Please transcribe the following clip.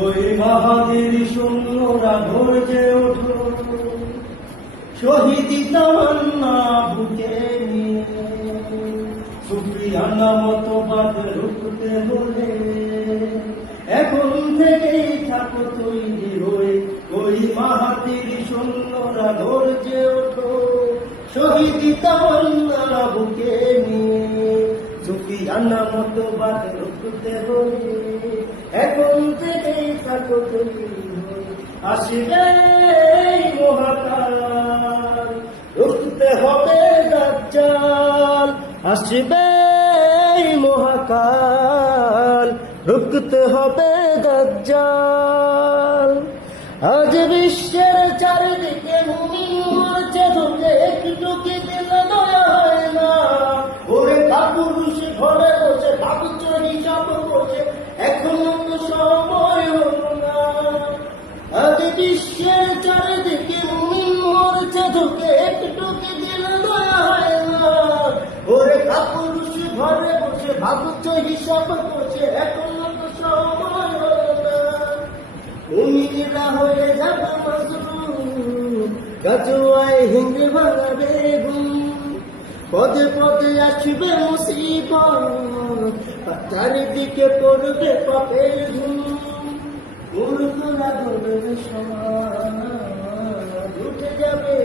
ওই বাহাদুর সৈন্যরা গর্জে ওঠো, শহীদ তামান্না বুকে নিয়ে। সুফিয়ানা মতবাদ রুখতে হলে এখন থেকেই থাকো তৈরি হয়ে। ওই বাহাদুর সৈন্যরা গর্জে ওঠো, শহীদ তামান্না বুকে নিয়ে। সুফিয়ানা মতবাদ রুখতে হলে এখন থেকেই থাকো তৈরি হয়ে। আসবে মহাকাল, রুখতে হবে দাজ্জাল। আসবে মহাকাল, রুখতে হবে দাজ্জাল। আজ বিশ্বের চারিদিকে মুমিন মরছে ধরে, একটু কি দিল দয়া হয় না? ওরে কাপুরুষ ঘরে বসে ভাবছ হিসাব বসে, এখনো তো সময় হলো না। আজ বিশ্বের চারিদিকে মুমিন মরছে ধরে, একটু কি দিল দয়া হয় না? ওরে কাপুরুষ ঘরে বসে ভাবছ হিসাব বসে, এখনো তো সময় হলো না। মুমিনরা হয়ে যাবে মজলুম, গাজোয়ায় হিন্দে ভাঙা বেগুন। পদে পদে আসবে মুসিবত, চারিদিকে পড়বে পাপের ধুম। মূর্খরা বলবে সমাজ উঠে যাবে।